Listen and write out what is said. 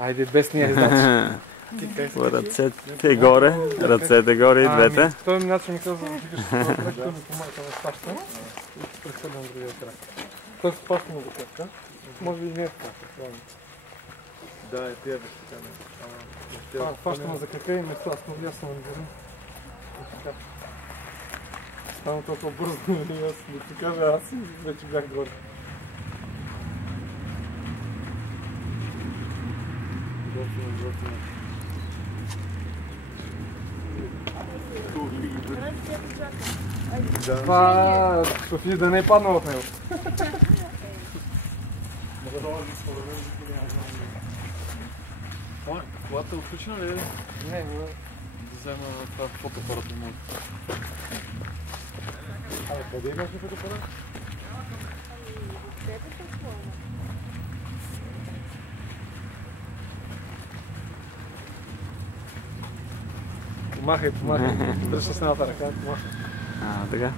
Айде, без нея, значи. Ръцете горе и двете. Той начин ми казва да вдигаш това крак, той ми помага да спаща и ще прехвърлям другия крак. Той спаща ми го крак, може би не е това, предполагам. Да, е тия беше така. Фащаме за крака и ме тласкам, ясно не виждам. Стана толкова бързо и аз да ти кажа, аз вече бях горе. Това София да не е паднал от него. Колата е отключена ли? Не, да взема това фотоапарата му. Абе, къде имаш фотоапарат? Помахай, помахай. Дръж с едната ръка, помахай. Така.